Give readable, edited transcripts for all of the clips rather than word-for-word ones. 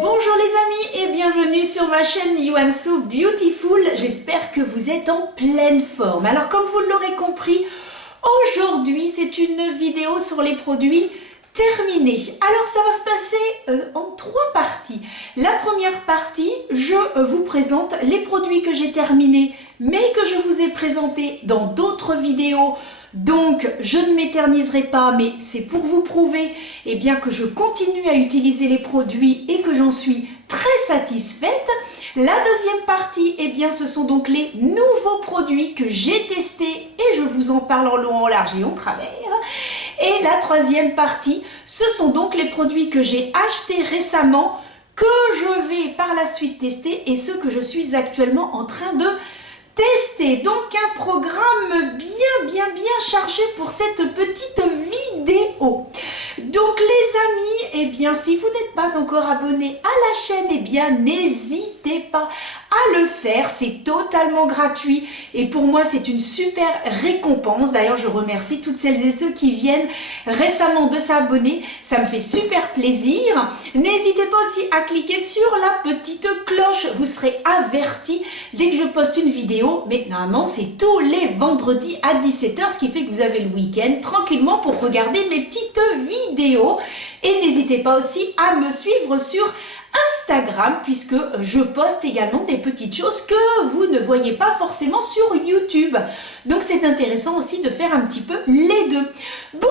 Bonjour les amis et bienvenue sur ma chaîne Yuansu Beautiful. J'espère que vous êtes en pleine forme. Alors comme vous l'aurez compris, aujourd'hui c'est une vidéo sur les produits terminés. Alors ça va se passer en 3 parties. La première partie, je vous présente les produits que j'ai terminés mais que je vous ai présentés dans d'autres vidéos. Donc je ne m'éterniserai pas, mais c'est pour vous prouver que je continue à utiliser les produits et que j'en suis très satisfaite. La deuxième partie, ce sont donc les nouveaux produits que j'ai testés et je vous en parle en long, en large et en travers. Et la troisième partie, ce sont donc les produits que j'ai achetés récemment, que je vais par la suite tester et ceux que je suis actuellement en train de tester. Donc un programme bien chargé pour cette petite vidéo. Donc les amis, si vous n'êtes pas encore abonné à la chaîne, n'hésitez pas à le faire, c'est totalement gratuit et pour moi c'est une super récompense. D'ailleurs je remercie toutes celles et ceux qui viennent récemment de s'abonner, ça me fait super plaisir. N'hésitez pas aussi à cliquer sur la petite cloche, vous serez avertis dès que je poste une vidéo, mais normalement c'est tous les vendredis à 17 h, ce qui fait que vous avez le week-end tranquillement pour regarder mes petites vidéos. Et n'hésitez pas aussi à me suivre sur Instagram puisque je poste également des petites choses que vous ne voyez pas forcément sur YouTube. Donc c'est intéressant aussi de faire un petit peu les deux. Bon,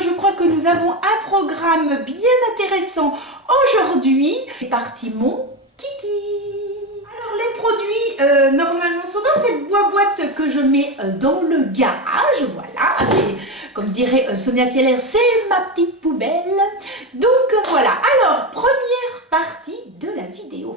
je crois que nous avons un programme bien intéressant aujourd'hui. C'est parti mon kiki. Alors les produits normalement sont dans cette boîte que je mets dans le garage. Voilà, c'est comme dirait Sonia Sieler, c'est ma petite poubelle. Donc voilà, alors première partie de la vidéo.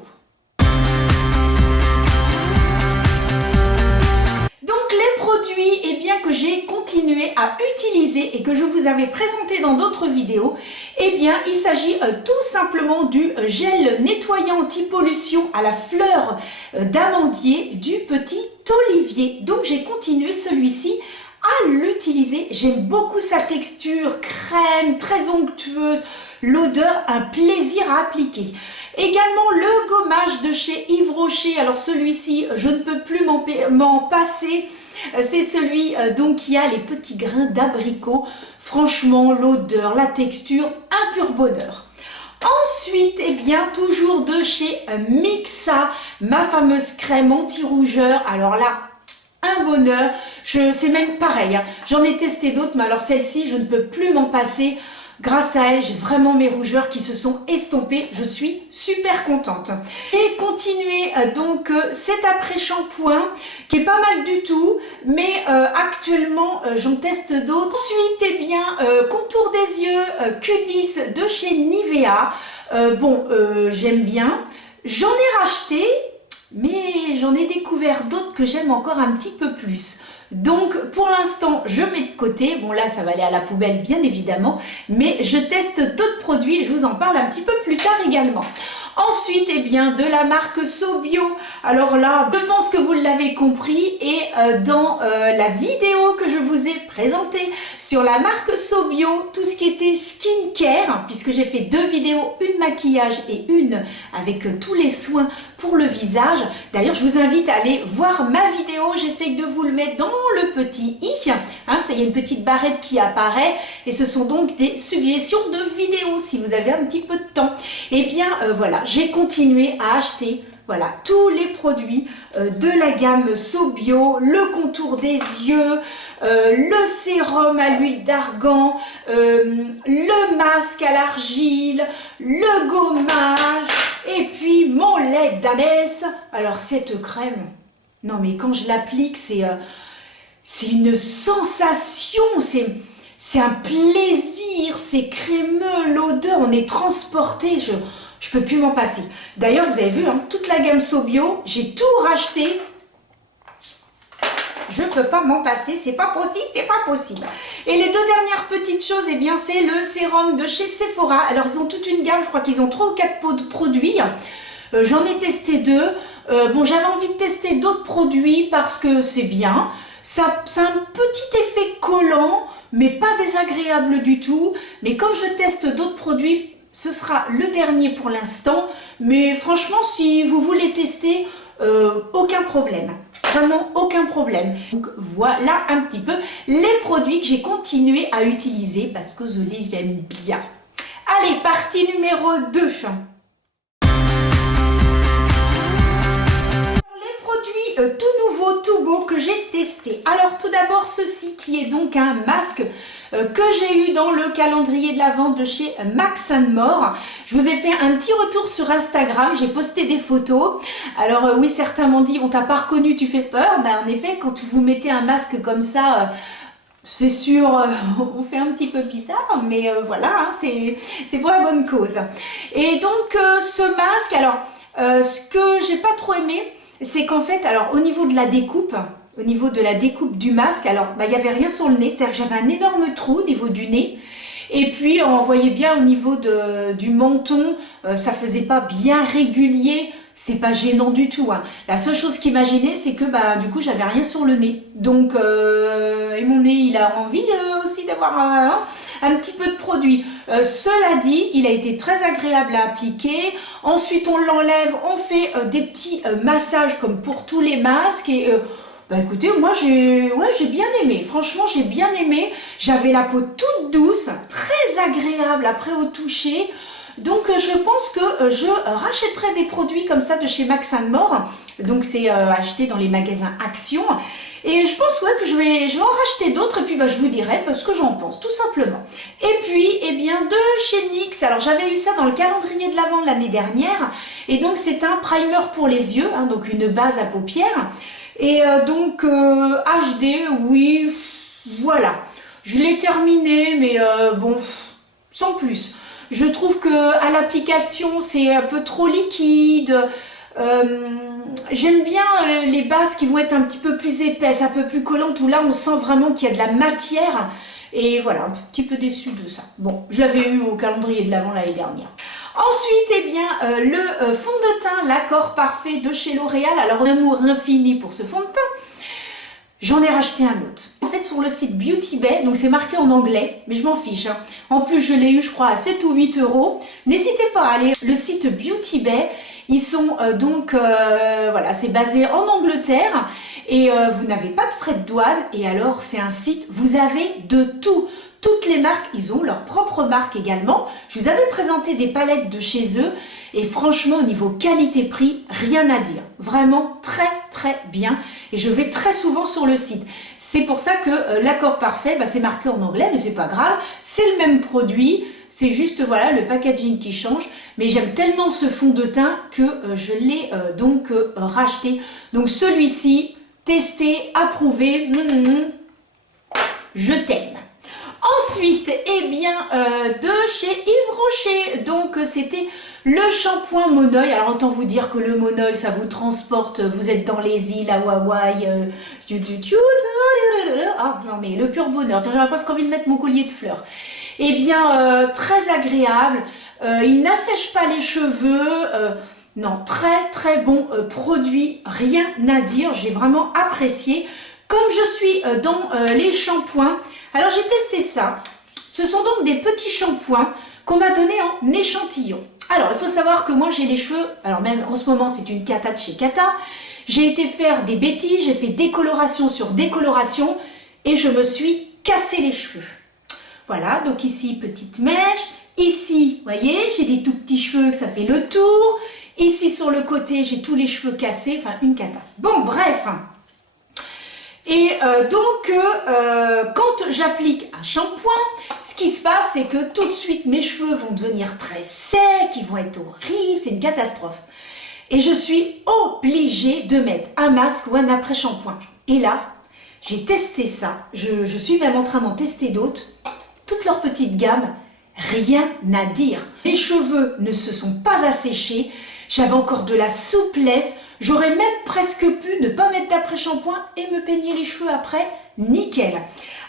Donc les produits que j'ai continué à utiliser et que je vous avais présenté dans d'autres vidéos, il s'agit tout simplement du gel nettoyant anti-pollution à la fleur d'amandier du Petit Olivier. Donc j'ai continué celui-ci à l'utiliser. J'aime beaucoup sa texture crème, très onctueuse, l'odeur, un plaisir à appliquer. Également le gommage de chez Yves Rocher. Alors celui-ci, je ne peux plus m'en passer. C'est celui qui a les petits grains d'abricot. Franchement, l'odeur, la texture, un pur bonheur. Ensuite, toujours de chez Mixa, ma fameuse crème anti-rougeur. Alors là, un bonheur, c'est même pareil, j'en ai testé d'autres, mais alors celle-ci, je ne peux plus m'en passer. Grâce à elle, j'ai vraiment mes rougeurs qui se sont estompées. Je suis super contente. Et continuer cet après-shampoing qui est pas mal du tout, mais actuellement j'en teste d'autres. Ensuite, contour des yeux Q10 de chez Nivea. J'aime bien. J'en ai racheté, mais j'en ai découvert d'autres que j'aime encore un petit peu plus. Donc pour l'instant je mets de côté, bon là ça va aller à la poubelle bien évidemment, mais je teste d'autres produits, je vous en parle un petit peu plus tard également. Ensuite de la marque Sobio, alors là je pense que vous l'avez compris et dans la vidéo que je vous ai présentée sur la marque Sobio, tout ce qui était skincare, puisque j'ai fait 2 vidéos, une maquillage et une avec tous les soins pour le visage. D'ailleurs je vous invite à aller voir ma vidéo, j'essaye de vous le mettre dans le petit i, ça y a une petite barrette qui apparaît et ce sont donc des suggestions de vidéos si vous avez un petit peu de temps. Voilà, j'ai continué à acheter tous les produits de la gamme Sobio, le contour des yeux, le sérum à l'huile d'argan, le masque à l'argile, le gommage et puis mon lait d'ânesse. Alors cette crème, non mais quand je l'applique c'est une sensation, c'est un plaisir, c'est crémeux, l'odeur, on est transporté, je peux plus m'en passer. D'ailleurs, vous avez vu, toute la gamme Sobio, j'ai tout racheté. Je peux pas m'en passer, c'est pas possible, c'est pas possible. Et les 2 dernières petites choses, c'est le sérum de chez Sephora. Alors, ils ont toute une gamme, je crois qu'ils ont 3 ou 4 produits. J'en ai testé 2. J'avais envie de tester d'autres produits parce que c'est bien. Ça a un petit effet collant, mais pas désagréable du tout. Mais comme je teste d'autres produits, ce sera le dernier pour l'instant, mais franchement, si vous voulez tester, aucun problème. Vraiment aucun problème. Donc voilà un petit peu les produits que j'ai continué à utiliser parce que je les aime bien. Allez, partie numéro 2. Tout nouveau, tout beau que j'ai testé. Alors tout d'abord ceci qui est donc un masque que j'ai eu dans le calendrier de l'Avent de chez Max & More. Je vous ai fait un petit retour sur Instagram, j'ai posté des photos. Alors oui, certains m'ont dit on t'a pas reconnu, tu fais peur. Ben, en effet, quand vous mettez un masque comme ça, c'est sûr, on fait un petit peu bizarre, mais voilà, hein, c'est pour la bonne cause. Et donc ce masque, alors ce que j'ai pas trop aimé, c'est qu'en fait, alors au niveau de la découpe, du masque, alors il n'y avait rien sur le nez, c'est-à-dire que j'avais un énorme trou au niveau du nez. Et puis on voyait bien au niveau du menton, ça faisait pas bien régulier, c'est pas gênant du tout. Hein. La seule chose qui m'a gênée, c'est que du coup j'avais rien sur le nez. Donc et mon nez il a envie aussi d'avoir un petit peu de produit. Cela dit, il a été très agréable à appliquer. Ensuite on l'enlève, on fait des petits massages comme pour tous les masques et écoutez, moi j'ai bien aimé, franchement j'ai bien aimé, j'avais la peau toute douce, très agréable après au toucher, donc je pense que je rachèterai des produits comme ça de chez Max & More, donc c'est acheté dans les magasins Action, et je pense que je vais en racheter d'autres et puis je vous dirai ce que j'en pense tout simplement. Et puis eh bien de chez NYX, alors j'avais eu ça dans le calendrier de l'Avent l'année dernière, et donc c'est un primer pour les yeux, hein, donc une base à paupières. Et donc HD, oui, voilà, je l'ai terminé, mais bon, sans plus. Je trouve que à l'application c'est un peu trop liquide. J'aime bien les bases qui vont être un petit peu plus épaisses, un peu plus collantes, où là on sent vraiment qu'il y a de la matière. Et voilà, un petit peu déçue de ça. Bon, je l'avais eu au calendrier de l'Avent l'année dernière. Ensuite, eh bien, le fond de teint, l'accord parfait de chez L'Oréal. Alors, un amour infini pour ce fond de teint. J'en ai racheté un autre. En fait, sur le site Beauty Bay, donc c'est marqué en anglais, mais je m'en fiche. Hein. En plus, je l'ai eu, je crois, à 7 ou 8 euros. N'hésitez pas à aller le site Beauty Bay. Ils sont voilà, c'est basé en Angleterre. Et vous n'avez pas de frais de douane. Et alors, c'est un site, vous avez de tout. Toutes les marques, ils ont leur propre marque également. Je vous avais présenté des palettes de chez eux et franchement, au niveau qualité-prix, rien à dire. Vraiment très très bien et je vais très souvent sur le site. C'est pour ça que l'accord parfait, c'est marqué en anglais, mais c'est pas grave. C'est le même produit, c'est juste voilà le packaging qui change. Mais j'aime tellement ce fond de teint que je l'ai donc racheté. Donc celui-ci, testé, approuvé, je t'aime. Ensuite, eh bien, de chez Yves Rocher, donc c'était le shampoing Monoeil. Alors autant vous dire que le Monoeil, ça vous transporte, vous êtes dans les îles à Hawaï, ah non mais le pur bonheur, j'aurais presque envie de mettre mon collier de fleurs. Eh bien, très agréable, il n'assèche pas les cheveux, non, très très bon produit, rien à dire, j'ai vraiment apprécié. Comme je suis dans les shampoings, alors j'ai testé ça. Ce sont donc des petits shampoings qu'on m'a donné en échantillon. Alors il faut savoir que moi j'ai les cheveux, alors même en ce moment c'est une cata de chez Cata. J'ai été faire des bêtises, j'ai fait décoloration sur décoloration et je me suis cassé les cheveux. Voilà, donc ici petite mèche, ici, vous voyez, j'ai des tout petits cheveux, ça fait le tour. Ici sur le côté, j'ai tous les cheveux cassés, enfin une cata. Bon, bref. Et quand j'applique un shampoing, ce qui se passe, c'est que tout de suite, mes cheveux vont devenir très secs, ils vont être horribles, c'est une catastrophe. Et je suis obligée de mettre un masque ou un après-shampoing. Et là, j'ai testé ça, je suis même en train d'en tester d'autres, toutes leurs petites gammes, rien à dire. Les cheveux ne se sont pas asséchés, j'avais encore de la souplesse, j'aurais même presque pu ne pas mettre d'après-shampoing et me peigner les cheveux après, nickel.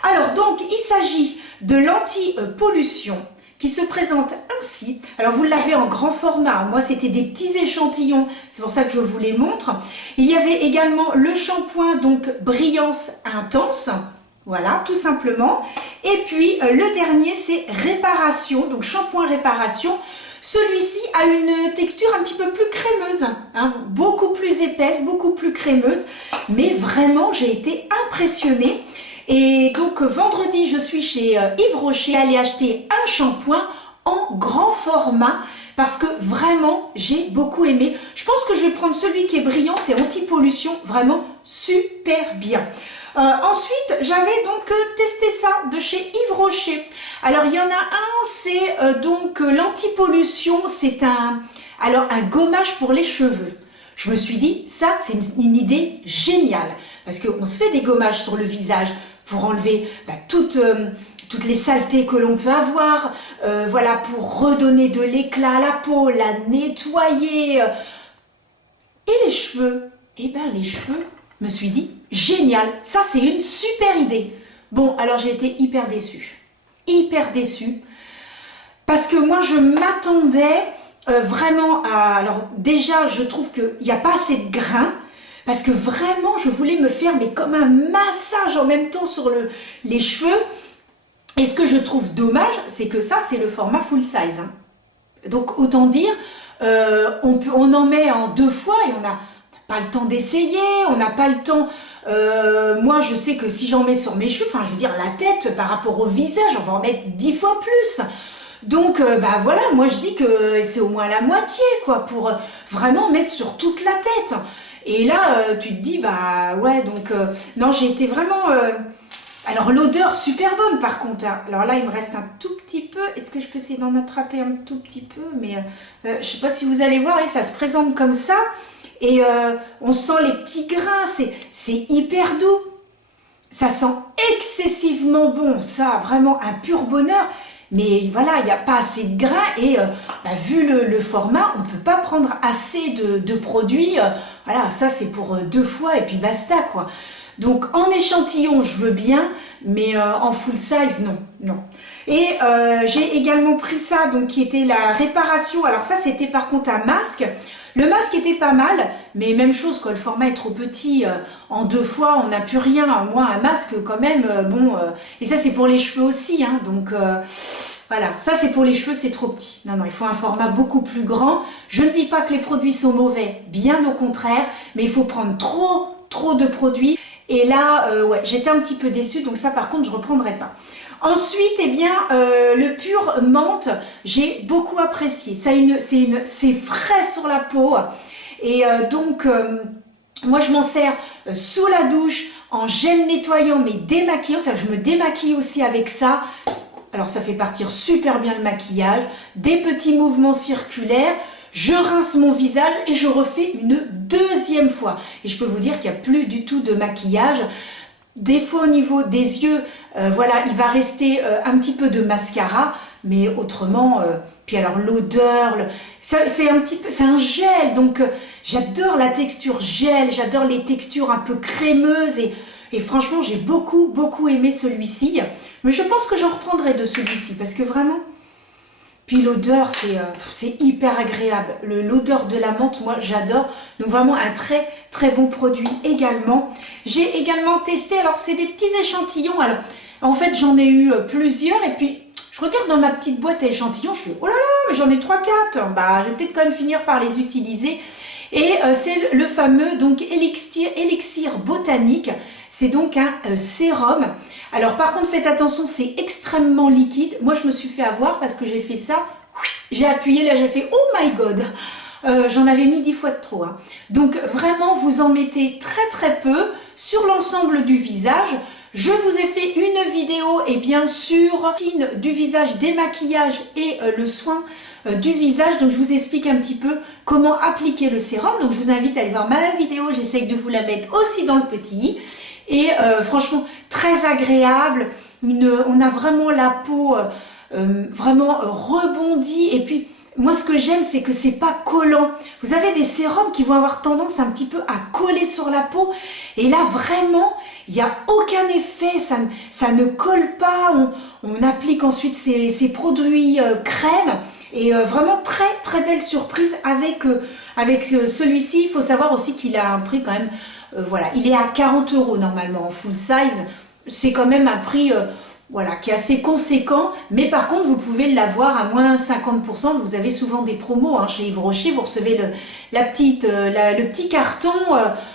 Alors donc, il s'agit de l'anti-pollution qui se présente ainsi. Alors vous l'avez en grand format, moi c'était des petits échantillons, c'est pour ça que je vous les montre. Il y avait également le shampoing, donc brillance intense. Voilà, tout simplement. Et puis le dernier, c'est réparation, donc shampoing réparation. Celui-ci a une texture un petit peu plus crémeuse, hein, beaucoup plus épaisse, beaucoup plus crémeuse. Mais vraiment, j'ai été impressionnée. Et donc vendredi, je suis chez Yves Rocher, allée acheter un shampoing en grand format parce que vraiment j'ai beaucoup aimé. Je pense que je vais prendre celui qui est brillant, c'est anti-pollution, vraiment super bien. Ensuite, j'avais donc testé ça de chez Yves Rocher. Alors il y en a un, c'est donc l'anti-pollution, c'est un gommage pour les cheveux. Je me suis dit, ça c'est une idée géniale parce qu'on se fait des gommages sur le visage pour enlever toutes les saletés que l'on peut avoir, voilà, pour redonner de l'éclat à la peau, la nettoyer. Et les cheveux, eh ben les cheveux, je me suis dit, génial, ça c'est une super idée. Bon, alors j'ai été hyper déçue, parce que moi je m'attendais vraiment à... Alors déjà, je trouve qu'il n'y a pas assez de grains, parce que vraiment, je voulais me faire mais comme un massage en même temps sur les cheveux. Et ce que je trouve dommage, c'est que ça, c'est le format full size. Hein. Donc, autant dire, on en met en 2 fois et on n'a pas le temps d'essayer, on n'a pas le temps... moi, je sais que si j'en mets sur mes cheveux, enfin, je veux dire, la tête par rapport au visage, on va en mettre 10 fois plus. Donc, voilà, moi, je dis que c'est au moins la moitié, quoi, pour vraiment mettre sur toute la tête. Et là, tu te dis, bah ouais, donc, non, j'ai été vraiment... Alors, l'odeur, super bonne, par contre. Hein. Alors là, il me reste un tout petit peu. Est-ce que je peux essayer d'en attraper un tout petit peu? Mais je sais pas si vous allez voir, ça se présente comme ça. Et on sent les petits grains, c'est hyper doux. Ça sent excessivement bon, ça, vraiment un pur bonheur. Mais voilà, il n'y a pas assez de grains et vu le format, on ne peut pas prendre assez de produits. Voilà, ça c'est pour 2 fois et puis basta quoi. Donc en échantillon, je veux bien, mais en full size, non. Et j'ai également pris ça, donc qui était la réparation. Alors ça, c'était par contre un masque. Le masque était pas mal, mais même chose, quand le format est trop petit, en 2 fois, on n'a plus rien. Moi, un masque, quand même, bon... et ça, c'est pour les cheveux aussi, hein, donc... voilà, ça, c'est pour les cheveux, c'est trop petit. Non, il faut un format beaucoup plus grand. Je ne dis pas que les produits sont mauvais, bien au contraire, mais il faut prendre trop de produits. Et là, ouais, j'étais un petit peu déçue, donc ça, par contre, je ne reprendrai pas. Ensuite, eh bien, le pur menthe, j'ai beaucoup apprécié. C'est frais sur la peau. Et donc, moi, je m'en sers sous la douche, en gel nettoyant, mais démaquillant. C'est-à-dire que je me démaquille aussi avec ça. Alors, ça fait partir super bien le maquillage. Des petits mouvements circulaires. Je rince mon visage et je refais une 2e fois. Et je peux vous dire qu'il n'y a plus du tout de maquillage. Des fois au niveau des yeux, voilà, il va rester un petit peu de mascara, mais autrement, puis alors l'odeur, c'est un gel, donc j'adore la texture gel, j'adore les textures un peu crémeuses et franchement j'ai beaucoup aimé celui-ci, mais je pense que j'en reprendrai de celui-ci parce que vraiment, puis l'odeur c'est hyper agréable, l'odeur de la menthe, moi j'adore, donc vraiment un très bon produit également. J'ai également testé, alors c'est des petits échantillons, alors en fait j'en ai eu plusieurs et puis je regarde dans ma petite boîte à échantillons, je fais oh là là, mais j'en ai 3-4, bah je vais peut-être quand même finir par les utiliser. Et c'est le fameux donc élixir botanique, c'est donc un sérum. Alors par contre faites attention, c'est extrêmement liquide. Moi je me suis fait avoir parce que j'ai fait ça, j'ai appuyé là, j'ai fait oh my god, j'en avais mis 10 fois de trop. Hein. Donc vraiment vous en mettez très peu sur l'ensemble du visage. Je vous ai fait une vidéo et bien sûr du visage, démaquillage et le soin du visage. Donc je vous explique un petit peu comment appliquer le sérum. Donc je vous invite à aller voir ma vidéo, j'essaye de vous la mettre aussi dans le petit. Et franchement très agréable, on a vraiment la peau vraiment rebondie et puis moi ce que j'aime c'est que c'est pas collant. Vous avez des sérums qui vont avoir tendance un petit peu à coller sur la peau et là vraiment il n'y a aucun effet, ça ne colle pas, on applique ensuite ces produits crème et vraiment très belle surprise avec celui-ci. Il faut savoir aussi qu'il a un prix quand même, voilà, il est à 40 € normalement en full size. c'est quand même un prix voilà, qui est assez conséquent, mais par contre vous pouvez l'avoir à moins 50%. Vous avez souvent des promos hein, chez Yves Rocher, vous recevez le petit carton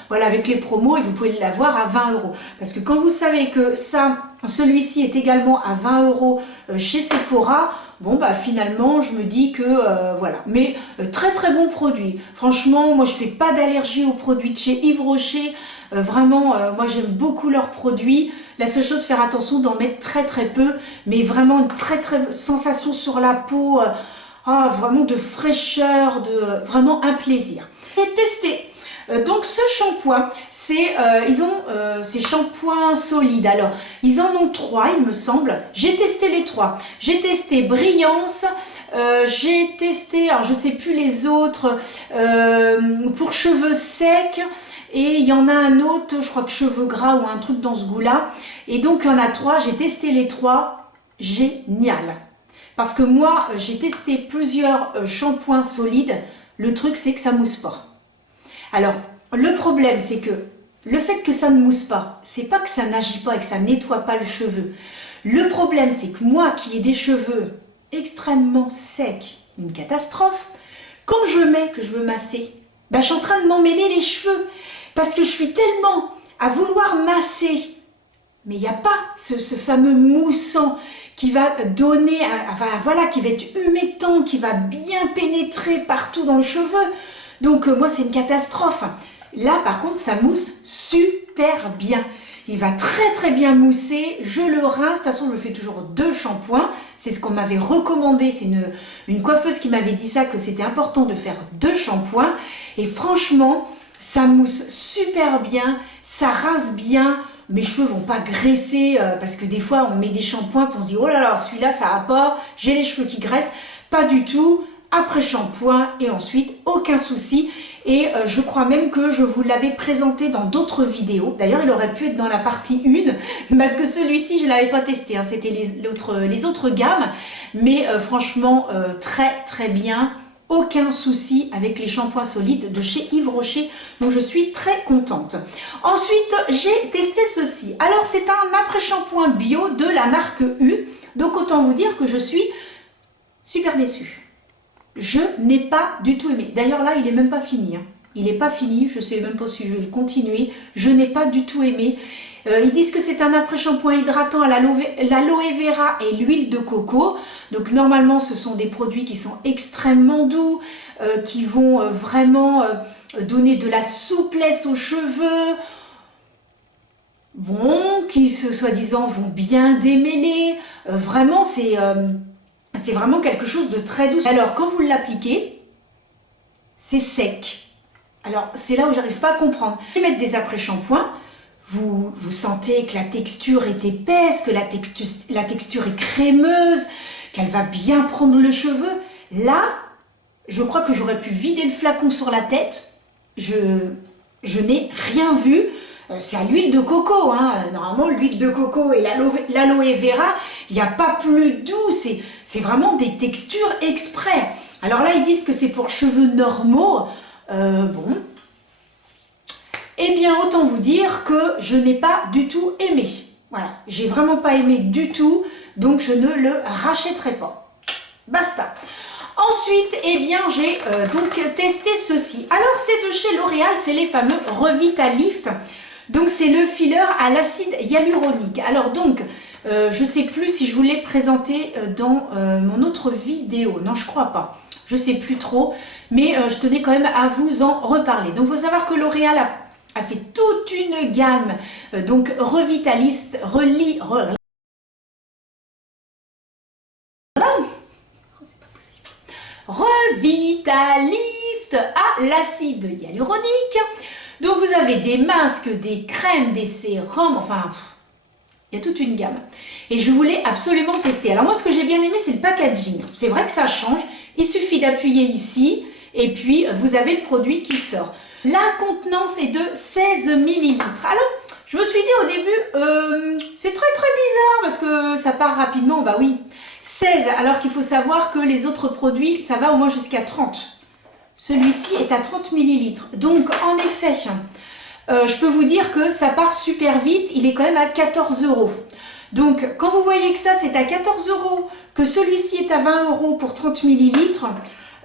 voilà, avec les promos et vous pouvez l'avoir à 20 €. Parce que quand vous savez que celui-ci est également à 20 € chez Sephora, bon bah finalement je me dis que voilà, mais très très bon produit. Franchement, moi je fais pas d'allergie aux produits de chez Yves Rocher. Vraiment, moi j'aime beaucoup leurs produits. La seule chose, faire attention d'en mettre très très peu, mais vraiment une très très sensation sur la peau, vraiment de fraîcheur, vraiment un plaisir. J'ai testé donc ce shampoing, ils ont ces shampoings solides. Alors ils en ont 3 il me semble. J'ai testé les 3. J'ai testé Brillance, j'ai testé, alors je sais plus les autres, pour cheveux secs. Et il y en a un autre, je crois que cheveux gras ou un truc dans ce goût-là. Et donc il y en a 3, j'ai testé les 3, génial. Parce que moi, j'ai testé plusieurs shampoings solides. Le truc, c'est que ça mousse pas. Alors, le problème, c'est que le fait que ça ne mousse pas, c'est pas que ça n'agit pas et que ça nettoie pas le cheveu. Le problème, c'est que moi, qui ai des cheveux extrêmement secs, une catastrophe, quand je mets que je veux masser, ben, je suis en train de m'emmêler les cheveux. Parce que je suis tellement à vouloir masser, mais il n'y a pas ce fameux moussant qui va donner, enfin voilà, qui va être humectant, qui va bien pénétrer partout dans le cheveu. Donc moi c'est une catastrophe. Là par contre ça mousse super bien. Il va très très bien mousser, je le rince, de toute façon je fais toujours 2 shampoings, c'est ce qu'on m'avait recommandé, c'est une coiffeuse qui m'avait dit ça, que c'était important de faire 2 shampoings, et franchement, ça mousse super bien, ça rince bien, mes cheveux vont pas graisser, parce que des fois on met des shampoings, puis on se dit oh là là, celui-là ça va pas, j'ai les cheveux qui graissent, pas du tout. Après shampoing et ensuite aucun souci, et je crois même que je vous l'avais présenté dans d'autres vidéos. D'ailleurs il aurait pu être dans la partie 1 parce que celui-ci je ne l'avais pas testé, hein. C'était les autres gammes, mais franchement très très bien, aucun souci avec les shampoings solides de chez Yves Rocher, donc je suis très contente. Ensuite j'ai testé ceci, alors c'est un après-shampoing bio de la marque U, donc autant vous dire que je suis super déçue. Je n'ai pas du tout aimé. D'ailleurs là, il n'est même pas fini. Hein. Il n'est pas fini. Je ne sais même pas si je vais le continuer. Je n'ai pas du tout aimé. Ils disent que c'est un après-shampoing hydratant à l'aloe vera et l'huile de coco. Donc normalement, ce sont des produits qui sont extrêmement doux, qui vont vraiment donner de la souplesse aux cheveux. Bon, qui soi-disant vont bien démêler. Vraiment, c'est vraiment quelque chose de très doux. Alors, quand vous l'appliquez, c'est sec. Alors, c'est là où j'arrive pas à comprendre. Vous mettre des après-shampoings, vous sentez que la texture est épaisse, que la texture est crémeuse, qu'elle va bien prendre le cheveu. Là, je crois que j'aurais pu vider le flacon sur la tête. Je n'ai rien vu. C'est à l'huile de coco, hein. Normalement l'huile de coco et l'aloe vera, il n'y a pas plus doux, c'est vraiment des textures exprès. Alors là ils disent que c'est pour cheveux normaux, bon, eh bien autant vous dire que je n'ai pas du tout aimé, voilà, j'ai vraiment pas aimé du tout, donc je ne le rachèterai pas, basta. Ensuite, eh bien, j'ai donc testé ceci. Alors c'est de chez L'Oréal, c'est les fameux Revitalift. Donc c'est le filler à l'acide hyaluronique. Alors donc, je ne sais plus si je vous l'ai présenté dans mon autre vidéo. Non, je crois pas. Je ne sais plus trop. Mais je tenais quand même à vous en reparler. Donc il faut savoir que L'Oréal a fait toute une gamme. Donc Revitalist, Revitalift à l'acide hyaluronique. Donc vous avez des masques, des crèmes, des sérums, enfin, il y a toute une gamme. Et je voulais absolument tester. Alors moi, ce que j'ai bien aimé, c'est le packaging. C'est vrai que ça change. Il suffit d'appuyer ici et puis vous avez le produit qui sort. La contenance est de 16 ml. Alors, je me suis dit au début, c'est très très bizarre parce que ça part rapidement. Bah oui, 16, alors qu'il faut savoir que les autres produits, ça va au moins jusqu'à 30. Celui-ci est à 30 ml. Donc, en effet, je peux vous dire que ça part super vite, il est quand même à 14 €. Donc quand vous voyez que ça c'est à 14 €, que celui-ci est à 20 € pour 30 millilitres,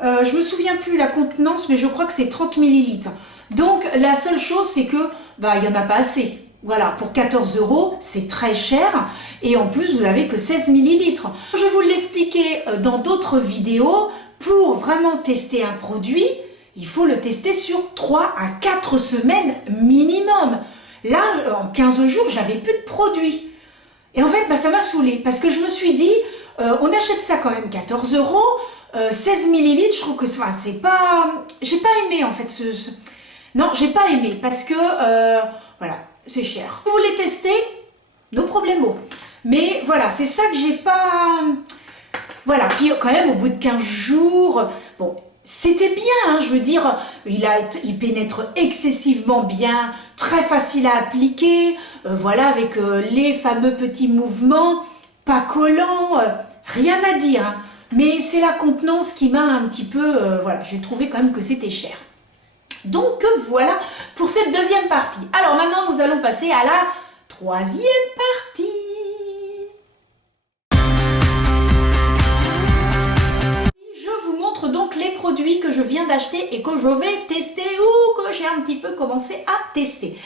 je me souviens plus la contenance, mais je crois que c'est 30 millilitres. Donc la seule chose c'est que il n'y en a pas assez. Voilà, pour 14 €, c'est très cher et en plus vous n'avez que 16 millilitres. Je vous l'expliquais dans d'autres vidéos, pour vraiment tester un produit, il faut le tester sur 3 à 4 semaines minimum. Là, en 15 jours, j'avais plus de produit. Et en fait, ça m'a saoulée parce que je me suis dit, on achète ça quand même 14 €, 16 millilitres, je trouve que c'est pas... J'ai pas aimé en fait Non, j'ai pas aimé parce que, voilà, c'est cher. Si vous voulez tester, no problemo. Mais voilà, c'est ça que j'ai pas... Voilà, puis quand même, au bout de 15 jours, bon, c'était bien, hein, je veux dire, il pénètre excessivement bien, très facile à appliquer, voilà, avec les fameux petits mouvements, pas collants, rien à dire, hein. Mais c'est la contenance qui m'a un petit peu, voilà, j'ai trouvé quand même que c'était cher. Donc voilà pour cette deuxième partie. Alors maintenant, nous allons passer à la troisième partie. Je vous montre donc les produits que je viens d'acheter et que je vais tester ou que j'ai un petit peu commencé à tester.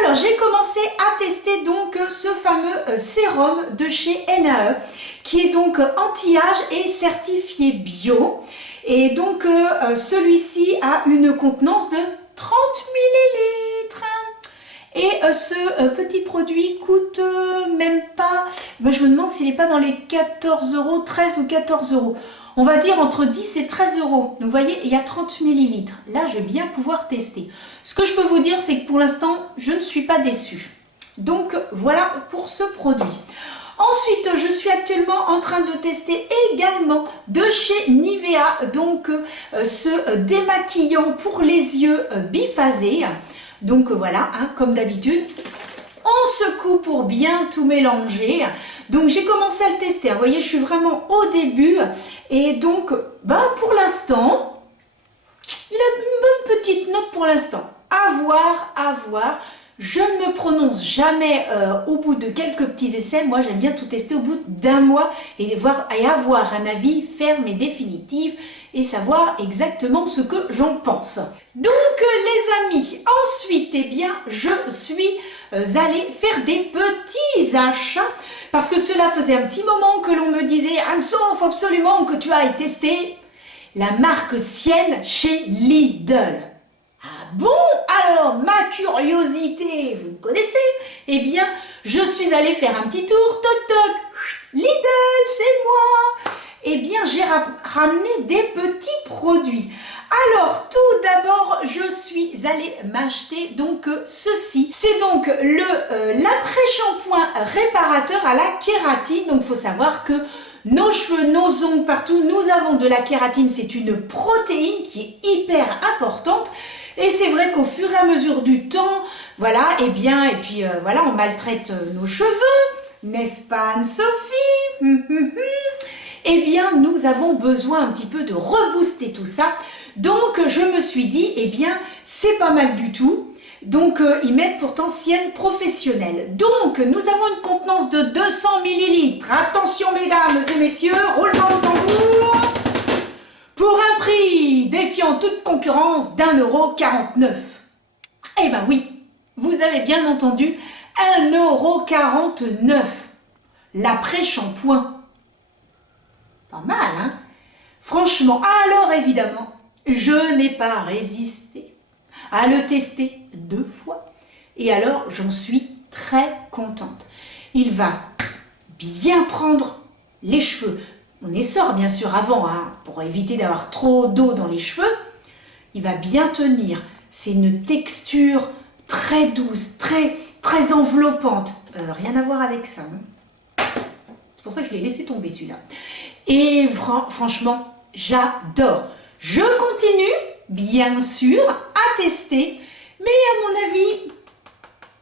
Alors j'ai commencé à tester donc ce fameux sérum de chez NAE qui est donc anti-âge et certifié bio. Et donc celui-ci a une contenance de 30 millilitres. Et ce petit produit coûte même pas... je me demande s'il n'est pas dans les 14 €, 13 ou 14 €. On va dire entre 10 et 13 €. Donc vous voyez, il y a 30 millilitres. Là, je vais bien pouvoir tester. Ce que je peux vous dire, c'est que pour l'instant, je ne suis pas déçue. Donc voilà pour ce produit. Ensuite, je suis actuellement en train de tester également de chez Nivea, donc ce démaquillant pour les yeux biphasé. Donc voilà, hein, comme d'habitude, on secoue pour bien tout mélanger. Donc j'ai commencé à le tester, vous voyez, je suis vraiment au début. Et donc, pour l'instant, il a une bonne petite note pour l'instant. À voir, à voir. Je ne me prononce jamais au bout de quelques petits essais. Moi, j'aime bien tout tester au bout d'un mois et avoir un avis ferme et définitif et savoir exactement ce que j'en pense. Donc, les amis, ensuite, eh bien, je suis allée faire des petits achats parce que cela faisait un petit moment que l'on me disait « Anso, il faut absolument que tu ailles tester la marque Sienne chez Lidl ». Ah bon? Alors, ma curiosité, vous me connaissez? Eh bien, je suis allée faire un petit tour, toc toc, Lidl, c'est moi! Eh bien, j'ai ramené des petits produits. Alors, tout d'abord, je suis allée m'acheter donc ceci. C'est donc l'après-shampoing réparateur à la kératine. Donc, il faut savoir que nos cheveux, nos ongles, partout, nous avons de la kératine. C'est une protéine qui est hyper importante. Et c'est vrai qu'au fur et à mesure du temps, voilà, voilà, on maltraite nos cheveux, n'est-ce pas Anne-Sophie? Eh bien, nous avons besoin un petit peu de rebooster tout ça. Donc, je me suis dit, eh bien, c'est pas mal du tout. Donc, ils mettent pourtant Sienne professionnelle. Donc, nous avons une contenance de 200 millilitres. Attention, mesdames et messieurs, roulement de tambour. Pour un prix défiant toute concurrence d'1,49 €. Eh ben oui, vous avez bien entendu, 1,49 €. L'après-shampoing. Pas mal, hein? Franchement, alors évidemment, je n'ai pas résisté à le tester 2 fois. Et alors, j'en suis très contente. Il va bien prendre les cheveux. On essore bien sûr avant, hein, pour éviter d'avoir trop d'eau dans les cheveux. Il va bien tenir. C'est une texture très douce, très enveloppante. Rien à voir avec ça. Hein. C'est pour ça que je l'ai laissé tomber celui-là. Et franchement, j'adore. Je continue, bien sûr, à tester. Mais à mon avis,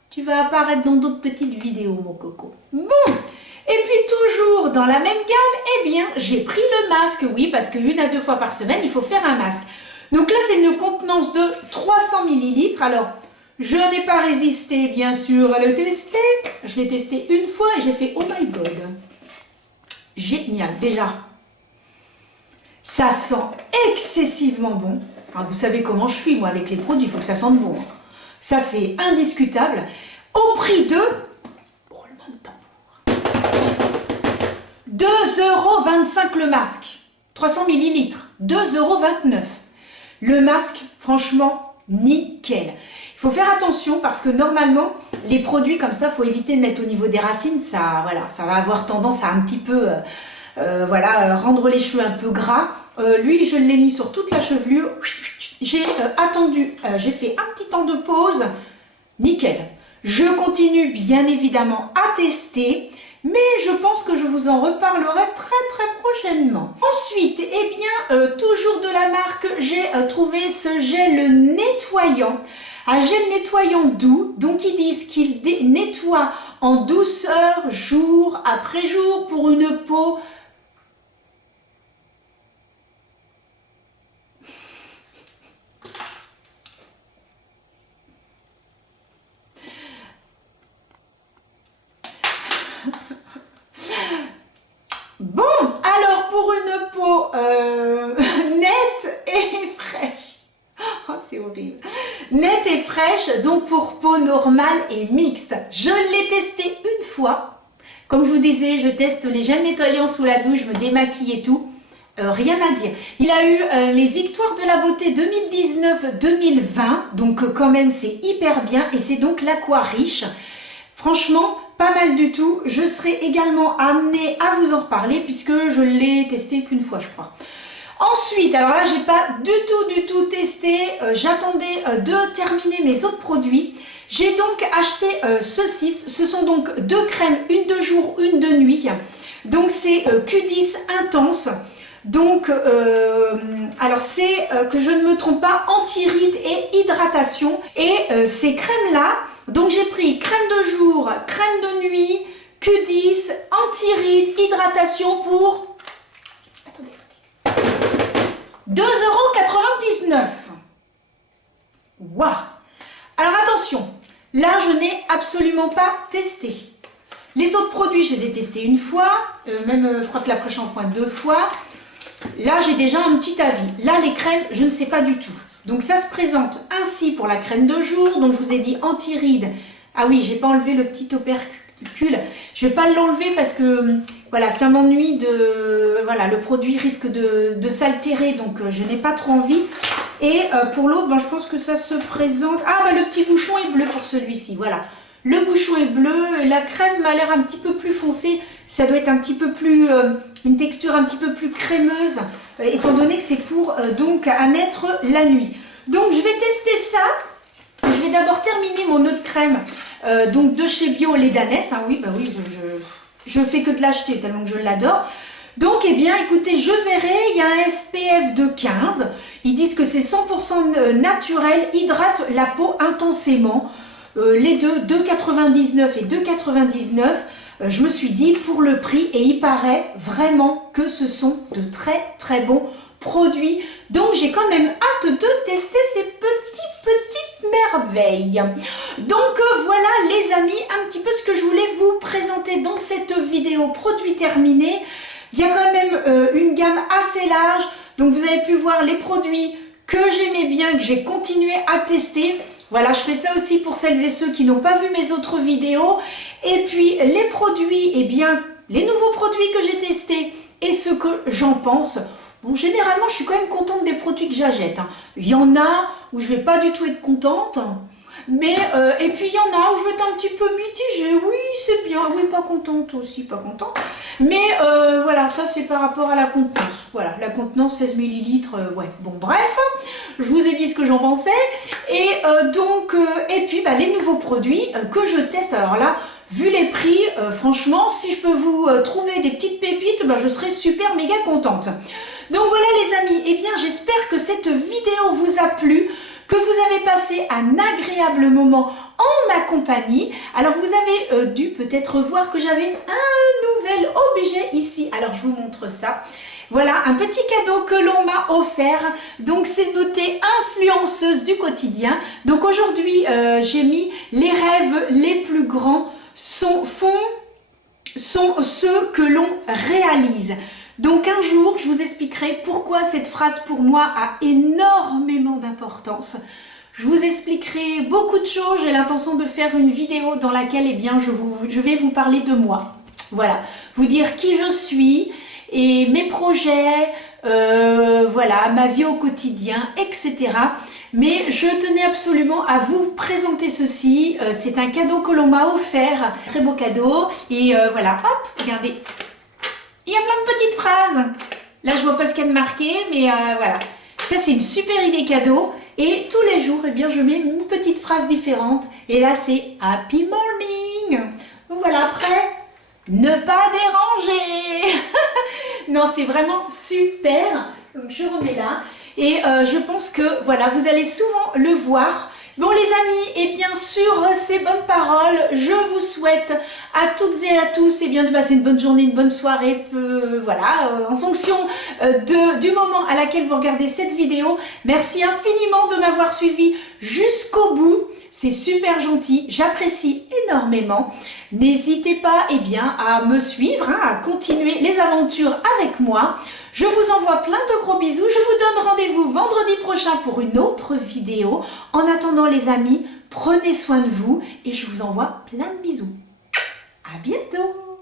tu vas apparaître dans d'autres petites vidéos, mon coco. Bon. Et puis toujours dans la même gamme, eh bien, j'ai pris le masque, oui, parce qu'une à 2 fois par semaine, il faut faire un masque. Donc là, c'est une contenance de 300 millilitres. Alors, Je n'ai pas résisté, bien sûr, à le tester. Je l'ai testé une fois et j'ai fait « Oh my God !» Génial, déjà. Ça sent excessivement bon. Alors, vous savez comment je suis, moi, avec les produits. Il faut que ça sente bon. Ça, c'est indiscutable. Au prix de... Oh, le manque tambour. 2,25 € le masque. 300 ml. 2,29 €. Le masque, franchement, nickel. Il faut faire attention parce que normalement, les produits comme ça, il faut éviter de mettre au niveau des racines. Ça, voilà, ça va avoir tendance à un petit peu... voilà, rendre les cheveux un peu gras. Lui, je l'ai mis sur toute la chevelure. J'ai attendu, j'ai fait un petit temps de pause. Nickel. Je continue bien évidemment à tester, mais je pense que je vous en reparlerai très prochainement. Ensuite, eh bien, toujours de la marque, j'ai trouvé ce gel nettoyant. Un gel nettoyant doux, donc ils disent qu'il nettoie en douceur jour après jour pour une peau bon. Alors pour une peau nette et fraîche, oh, c'est horrible, nette et fraîche, donc pour peau normale et mixte. Je l'ai testé une fois. Comme je vous disais, je teste les gels nettoyants sous la douche, je me démaquille et tout. Rien à dire. Il a eu les victoires de la beauté 2019-2020, donc quand même c'est hyper bien, et c'est donc l'Aqua Riche. Franchement, pas mal du tout. Je serai également amenée à vous en reparler puisque je l'ai testé qu'une fois, je crois. Ensuite, alors là, j'ai pas du tout testé. J'attendais de terminer mes autres produits. J'ai donc acheté ceci. Ce sont donc deux crèmes, une de jour, une de nuit. Donc c'est Q10 Intense. Donc, alors c'est que je ne me trompe pas, anti-rides et hydratation. Et ces crèmes-là, donc j'ai pris crème de jour, crème de nuit, Q10, anti-rides, hydratation pour 2,99 €. Waouh! Alors attention, là je n'ai absolument pas testé. Les autres produits, je les ai testés une fois, même je crois que la pré-shampoing 2 fois. Là, j'ai déjà un petit avis. Là, les crèmes, je ne sais pas du tout. Donc, ça se présente ainsi pour la crème de jour. Donc, je vous ai dit anti-rides. Ah oui, j'ai pas enlevé le petit opercule. Je vais pas l'enlever parce que, voilà, ça m'ennuie de... Voilà, le produit risque de s'altérer. Donc, je n'ai pas trop envie. Et pour l'autre, ben, je pense que ça se présente... Ah, ben, le petit bouchon est bleu pour celui-ci. Voilà. Le bouchon est bleu, la crème m'a l'air un petit peu plus foncée, ça doit être un petit peu plus, une texture un petit peu plus crémeuse, étant donné que c'est pour donc à mettre la nuit. Donc je vais tester ça, je vais d'abord terminer mon autre crème, donc de chez Bio, les Danès, hein, oui, bah oui, je fais que de l'acheter tellement que je l'adore. Donc, eh bien, écoutez, je verrai, il y a un SPF de 15, ils disent que c'est 100% naturel, hydrate la peau intensément. Les deux, 2,99 et 2,99, je me suis dit pour le prix, et il paraît vraiment que ce sont de très bons produits. Donc j'ai quand même hâte de tester ces petites merveilles. Donc voilà les amis, un petit peu ce que je voulais vous présenter dans cette vidéo produit terminé. Il y a quand même une gamme assez large, donc vous avez pu voir les produits que j'aimais bien, que j'ai continué à tester. Voilà, je fais ça aussi pour celles et ceux qui n'ont pas vu mes autres vidéos. Et puis les produits, eh bien, les nouveaux produits que j'ai testés et ce que j'en pense. Bon, généralement, je suis quand même contente des produits que j'achète, hein. Il y en a où je vais pas du tout être contente. Mais, et puis il y en a où je vais être un petit peu mitigée. Oui, c'est bien. Oui, pas contente aussi, pas contente. Mais voilà, ça c'est par rapport à la contenance. Voilà, la contenance 16 ml, ouais. Bon, bref, je vous ai dit ce que j'en pensais. Et donc, et puis bah, les nouveaux produits que je teste. Alors là, vu les prix, franchement, si je peux vous trouver des petites pépites, bah, je serai super méga contente. Donc voilà les amis, eh bien j'espère que cette vidéo vous a plu, que vous avez passé un agréable moment en ma compagnie. Alors vous avez dû peut-être voir que j'avais un nouvel objet ici. Alors je vous montre ça. Voilà, un petit cadeau que l'on m'a offert. Donc c'est noté influenceuse du quotidien. Donc aujourd'hui, j'ai mis les rêves les plus grands sont ceux que l'on réalise. Donc un jour, je vous expliquerai pourquoi cette phrase pour moi a énormément d'importance. Je vous expliquerai beaucoup de choses. J'ai l'intention de faire une vidéo dans laquelle je vais vous parler de moi. Voilà, vous dire qui je suis et mes projets, voilà, ma vie au quotidien, etc. Mais je tenais absolument à vous présenter ceci. C'est un cadeau que l'on m'a offert. Très beau cadeau. Et voilà, hop, regardez. Il y a plein de petites phrases. Là, je vois pas ce qu'il y a de marqué, mais voilà. Ça, c'est une super idée cadeau. Et tous les jours, eh bien, je mets une petite phrase différente. Et là, c'est Happy Morning. Donc voilà, après, ne pas déranger. Non, c'est vraiment super. Donc, je remets là. Et je pense que, voilà, vous allez souvent le voir. Bon les amis, et bien sur ces bonnes paroles, je vous souhaite à toutes et à tous bien, de passer une bonne journée, une bonne soirée, voilà, en fonction du moment à laquelle vous regardez cette vidéo. Merci infiniment de m'avoir suivi jusqu'au bout, c'est super gentil, j'apprécie énormément. N'hésitez pas bien, à me suivre, à continuer les aventures avec moi. Je vous envoie plein de gros bisous. Je vous donne rendez-vous vendredi prochain pour une autre vidéo. En attendant les amis, prenez soin de vous et je vous envoie plein de bisous. À bientôt!